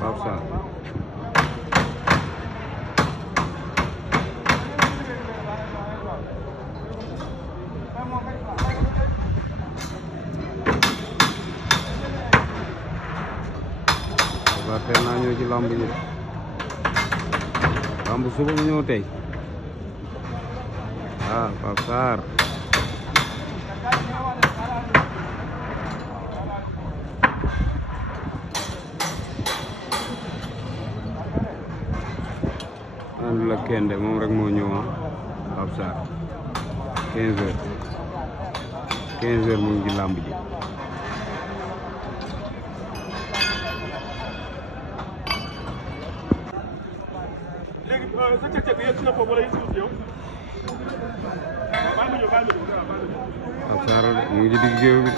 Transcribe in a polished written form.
Pape Sarr teel naa ñëw ci lamb ji lamb suba mu ñëw tey Pape Sarr ànd la Kende moom rek moo ñëw Pape Sarr 15 heures mu ngi ci lamb ji Pape Sarr mu ngi ci digg géew bi